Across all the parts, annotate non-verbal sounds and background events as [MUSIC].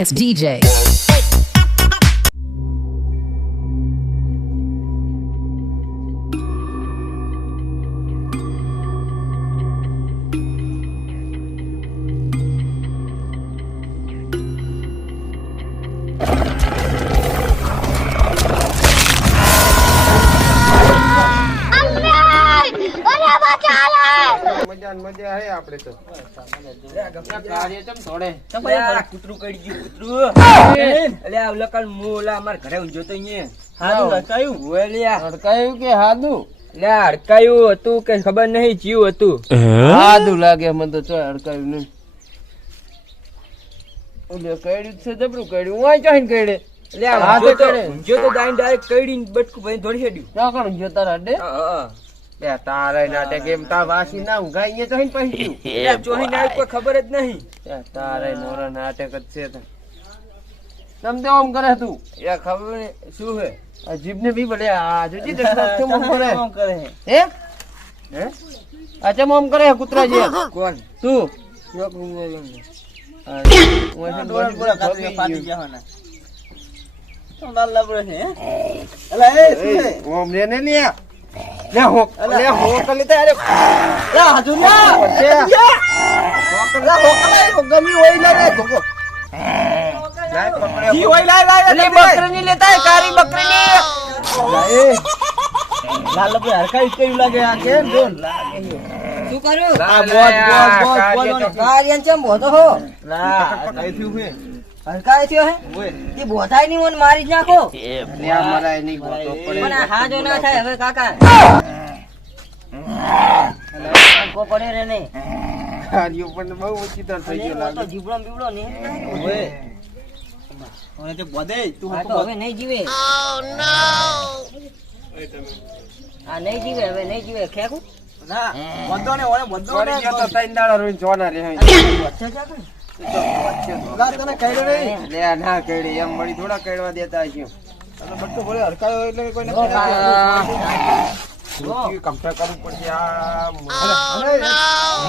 as DJ. કૂતરું કઈ ગયું કૂતરું. અલે આ ઓલા મુ ઓલા અમાર ઘરે ઊંઝો તો અહીંયા. હારું હડકાયું? ઓય લ્યા હડકાયું કે હાદું? લે હડકાયું હતું કે ખબર નહીં જીવ હતું. હાદું લાગે મને તો ચોય હડકાયું નહીં. ઓલે કઈડ્યું છે જબરું કઈડ્યું હું ચાહીને કઈડે લે ઊંઝો તો તો ઊંઝો તો ડાયરેક્ટ કઈડીને બટકું ભાઈ ધોડી હેડ્યું. ના કરું? જો તારા અડે હા, તારે નાટે કેમ તાર વાસી ના ઊંઘાઈ જઈને કોઈ ખબર જ નહીં. તારે નોરા નાટક જ છે તો. તમ તે આમ કરે તું. એ ખબર નહીં. શું હે? આ જીભને બી ભલે આ જોજી દેખો [LAUGHS] કેમ આમ કરે? હે? હે? આ આમ કરે કૂતરા જે કોણ? તું. યોક આ, હું એમ બોલી બોલી ભાગી ગયો. એ, ઓમ રે ને લે. લે હોક લે લે તારે અલી બકરીની લેતા આય, કારી બકરીની. શું કર્યું? આ બોજ બોજ બોજ બોજ કાર્યન ચમ બોધો હો. હલકાય થયો હે? એ બોધાયની મને મારી જ નાખો. મરાય નહીં ગોતો પણ હાજો ના થાય હવે કાકા. કો પડે રે કાર્યો પણ બહુ ઓછીતા થઈ ગયો લાગે. જીબડો બીબડો નહીં આ તો હવે નહીં જીવે. આ નહીં જીવે હવે નહીં જીવે. ખેકું. તો દાડા જોવાના રે અહીં. લે ના કઈડી એમ મળી થોડા કઈડવા દેતા હશે. કમઠા કરવું પડશે આ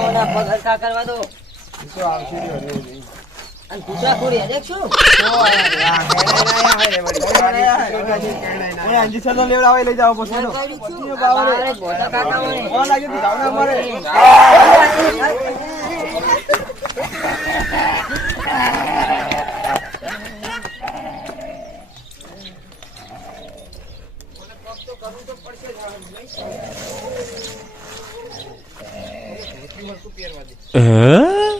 ઓના પગ હરખા કરવા દો. અને કૂતરા ખોરી હજે શું? બારે બોધા કાકા મને. અલા લોહી લોહી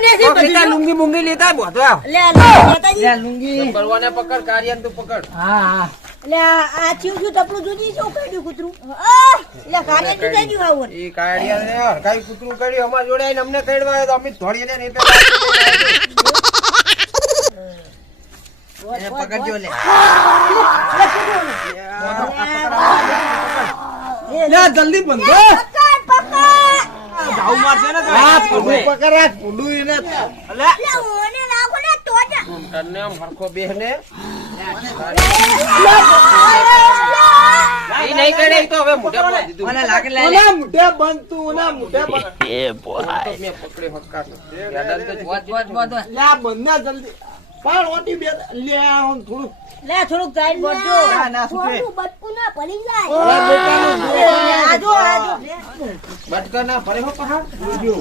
ને છે બધી. લુંગી મુંગી લેતા બોધવા લે આ લોહી માતાજી. લુંગી કરવાને પકડ કાર્યન તું પકડ હા હા લે આ ચીવ ચીવ ટપલું જુદી શું કાઢ્યું કૂતરું. આ! કાને તું થઈ આવું. ઈ કાઢ્યા ને હરકાઈ કૂતરું કાઢ્યું. અમાર જોડે આઈને અમને કાઢવા તો અમે ધોળીને ને એટલે પકડજો લે. જલ્દી બંધો પકડ પકડ હા પુડું પકડ રાખ. પુડું એને લે. ને તને આમ હરખો બેહને. ઈ નહીં કાઢે ઈ તો હવે મોઢે પર દીધું. મને લાગે લે મોઢે બંધ તું ઓના મોઢે બંધ એ બોય તો મેં પકડ્યો હક્કા યાદન તો બોધ બોધ બોધ લે આ બંને જલ્દી. પણ લે આમ થોડું લે થોડુંક છે? થોડું બટકું ના પડી જાય. બટકા ના ભરે હો પહાડ. જોજો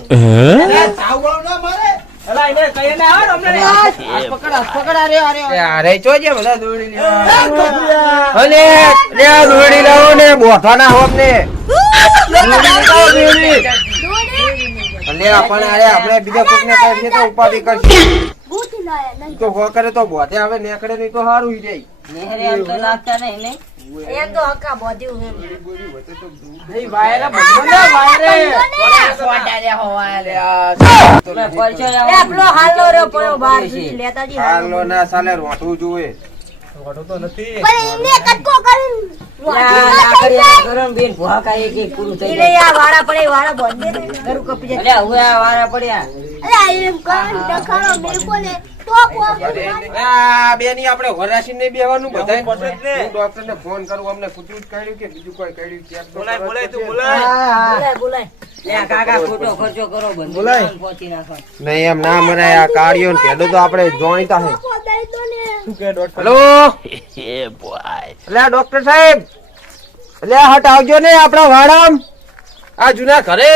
ના મારે. અલા એને કઈ ના આવે અમને હાથ પકડ હાથ પકડ અરે અરે અરે જોજે બધા દોડી લે અલે લે આ દોડી લાવો ને બોથા ના હોત ને. દોડી લાવો દોડી. અલ્યા પણ અરે આપણે બીજા કોકને કહીએ તો ઉપાધિ કરશે. તો હો કરે તો બોતે હવે નેકડે નહીં તો સારું ઈ જાય એમ તો હક્કા બોધ્યું એમ. નહીં, વાયરા બંધો વાયરે. સોટા રે હોવા રે પરચો એ આપણો હાલો રહ્યો પડ્યો બહાર સુધી લેતા જી હાલો. ના સાલે રોટવું જોઈએ. વાંધો તો નથી. પણ એમને કટકો આ વાળા એ પડ્યા. બેની આપણે વરાસી બેવાનું બધા હું ડોક્ટર ને. ફોન કરું અમને કૂતરું જ કાઢ્યું કે બીજું કોઈ કાઢ્યું ચેક બોલાય, બોલાય, તું બોલાય. બોલાય બોલાય. લે કાકા ખોટો ખર્ચો કરો બંધ બોલાય. પહોંચી નાખો. નહીં એમ ના મનાય આ કાઢ્યો ને પેલું તો આપણે જાણીતા હે. તો દઈ દો ને. શું કહે ડોક્ટર? હેલો? એટલે આ ડોક્ટર સાહેબ. એટલે હટાવજો હટ આવજો ને આપડા વાડામ. આ જુના ઘરે.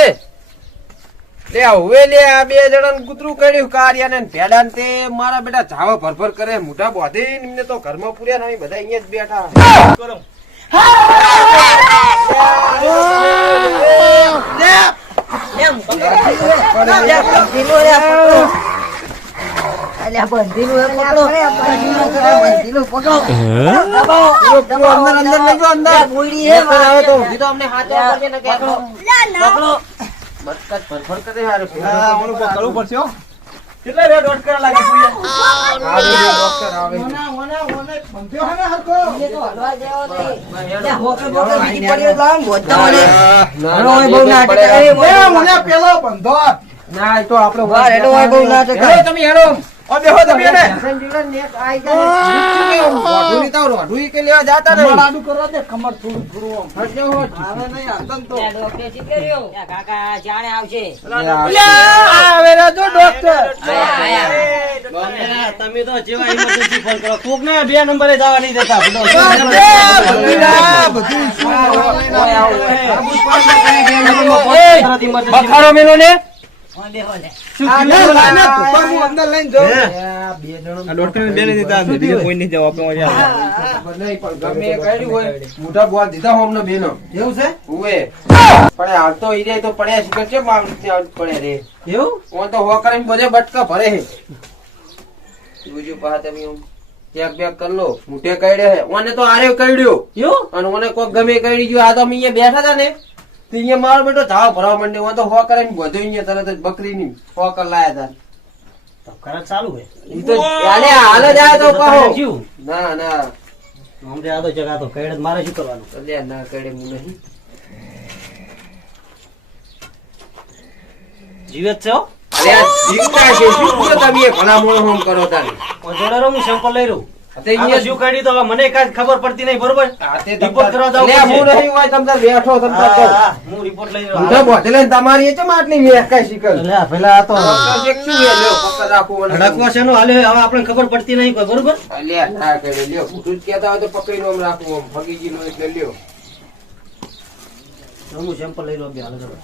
લે હવે લે આ બે જણા કૂતરું કર્યું કાર્ય ને ભેડા તે મારા બેટા ઝાવા ભરભર કરે મોટા બોધે એમને તો ઘરમાં પૂર્યા નહીં બધા અહીંયા જ બેઠા. કરો. અંદર અંદર અંદર ના ભરભર કરે હારું. હા, ઓલું કોક પડશે હો. કેટલા રે ડોક્ટર લાગે ભૂયા? ડોક્ટર આવે ઓના, ઓના, ઓને બંધ્યો હે ને એ તો હલવા જેવો નહીં. અલ્યા હોકે બોકે બીજી પડી હોય તો આમ બોલતા હોય ને. ના, હલો, એ બહુ નાટક એ બહુ પેલો બંધો. ના એ તો આપણે વાહ, હેડો હોય બહુ નાટક તમે હેડો ઓ, બેહો તમે એને. ને આડું કરવા દે, કમર થોડું થોડું આમ. આવે નહીં, આંતન તો. ડોક્ટર શી કર્યું? કાકા જાણે આવશે આવે રે આયા, આયા. તમે તો જેવા ઇમરજન્સી ફોન કરો કોક ને બે નંબરે જવા નહીં દેતા બધું બખારો મેલો ને મોટા બોલ દીધા હોમ નો બેનો. એવું છે? ઉવે પણ હાલ તો ઈ તો પડ્યા શીખર છે માર પડે રે એવું? ઓન તો હો કરીને બધે બટકા ભરે હે જોજો પા તમે ચેક બેક કર લો. મોટે કઈડે હે ઓને તો આરે કઈડ્યો એવું? અને ઓને કોક ગમે કઈડી ગયો. આ તો અમે અહીંયા બેઠા હતા ને. તો અહીંયા મારો બેટો ધાવ ભરાવા માંડ્યો તો હો કરીને બધો અહીંયા તરત જ બકરી ની હો કર લાયા તાર. ચાલુ હે ઈ તો હાલે હાલ જ આયો તો કહો ના ના. અમને આ તો જગા તો કઈડે મારે શું કરવાનું? અલ્યા ના કઈડે હું નહીં. જીવે જ અલ્યા જીવતા છે. શું કરો તમે? ભલા મોણો હોમ કરો તારે? પણ જોડે રહો, હું સેમ્પલ લઈ રહ્યું શું કાઢ્યું તો મને કાંઈ ખબર પડતી નહીં બરોબર રિપોર્ટ કરવા જાવું હું નહીં હોય તમ બેઠો તમ તાર હા, કહું. હા, હું રિપોર્ટ લઈ રહ્યો મોઢા બોધેલે તમારી એ ચમ આટલી મેકાઈ શીખર? એટલે પેલા આ તો એક શું એ લ્યો, પકડ રાખો મને. છે એનો હાલે હવે આપણને ખબર પડતી નહીં કોઈ બરોબર ના કરે, લ્યો. જ હોય તો પકડી નો રાખવું આમ. ભગીજીનો એટલે લ્યો. હું સેમ્પલ લઈ રહ્યો બે હાલો ચલો.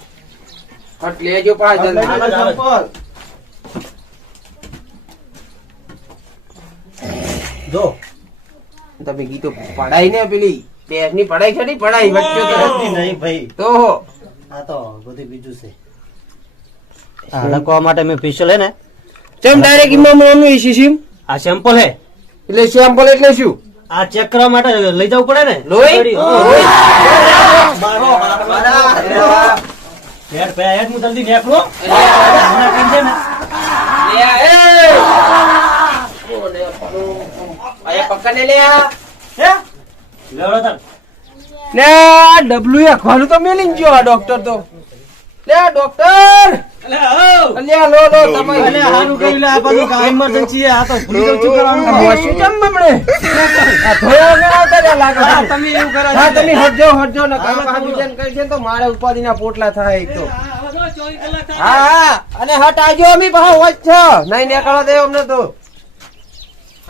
ફટ લેજો. હાલો, જો તમે ગીતો પડાઈ ને પેલી પેટની પડાઈ છે નહીં પડાઈ વચ્ચે તો નહીં ભાઈ. તો આ તો બધું બીજું છે. આ હડકવા માટે મેં સ્પેશિયલ હે ને. ચમ ડાયરેક્ટ ઇમામનું ઈસીસીમ આ સેમ્પલ હે. એટલે સેમ્પલ એટલે શું? આ ચેક કરવા માટે લઈ જવું પડે ને. લોહી? લોહી. હેડ પે હેડ હું જલ્દી નીકળો ને? આયા પકડને લે આ. લેવડો તાર. લે આ ડબલું એ ખોલું તો મેલી ગયો આ ડોક્ટર તો. લે ડોક્ટર અલ્યા લો લો તમે અલે હારું કર્યું લે, આ બધું કામ emergency છે, આ તો ભૂલી જાઉં શું કરવાનું. શું કેમ બમણે? આ ધોયા વગર આવતા લાગે હા, તમે એવું કરો હા તમે હટજો હટજો ને કામ હાજુ જેમ કરી છે ને તો મારે ઉપાધીના પોટલા થાય એક તો. હા હા અને હટ આજો અમે પાછા વચ છો નહીં નીકળવા દે અમને તો.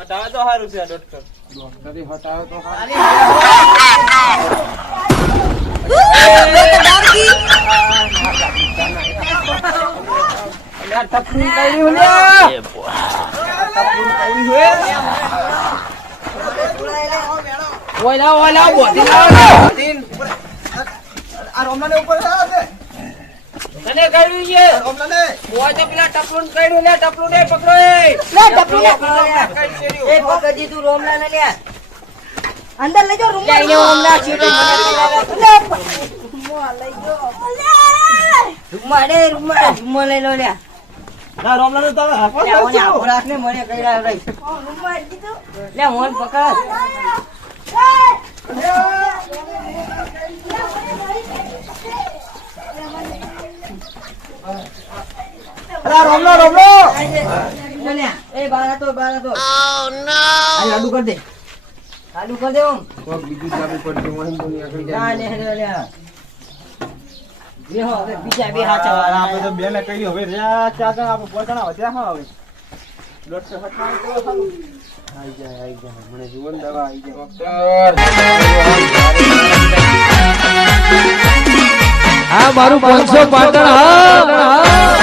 હટાવે તો સારું છે ડોક્ટર. ડોક્ટરે હટાવે તો ઓલા ઓલા બોધી લાવો બોધી આ રોમલાને ઉપર લાવો છે. તને છે? ને. મોય તો પેલા ટપલું ને લે ટપલું ને પકડો એ. લે ટપલું ને ટપલું એ પકડ દીધું રોમલા ને લ્યા અંદર લઈ જાઓ મને રૂમમાં લઈ જાઓ. રૂમમાં રે રૂમમાં રૂમમાં. લઈ લો લ્યા ના, રોમલા તમે હાંફો. મને કઈ મોન પકડ અલા, રોમલો, રોમલો. એ બારા તો બારા તો. આ કર દે. ચાલુ કર દે ઓમ. કોક બીજું ચાલુ પડતું હોય તો નીકળી ના ને હેડો લ્યા બેહો હવે બીજા બે હાચા વાળા આપણે તો બેને કહી હવે રહ્યા ચાર જણા આપણે પોતાના વધ્યા હા હવે. દોઢસો સત્તાવન કિલો આઈ જાય આઈ જાય મને જીવન દવા આઈ જાય. ડોક્ટર આ મારું પાંચસો પાટણ હા.